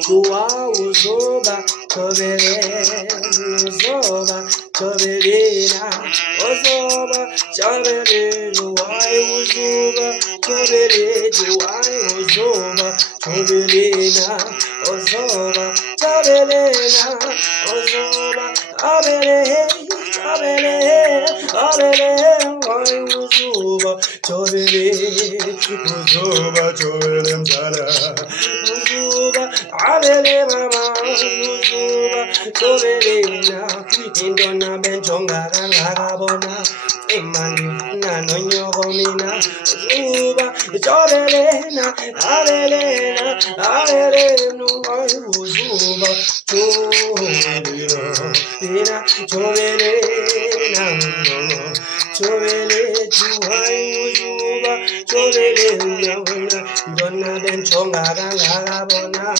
Kuwa uzoba tobere uzoba toberena uzoba tobere juwai uzoba tobere juwai uzoba toberena uzoba toberena uzoba abere abere abere wai uzoba tobere uzoba tobere mzala uzoba abele mama uzuba tobelena indona benjonga ngakabona imali funa nonyoko mina uzuba tobelena abelena abelena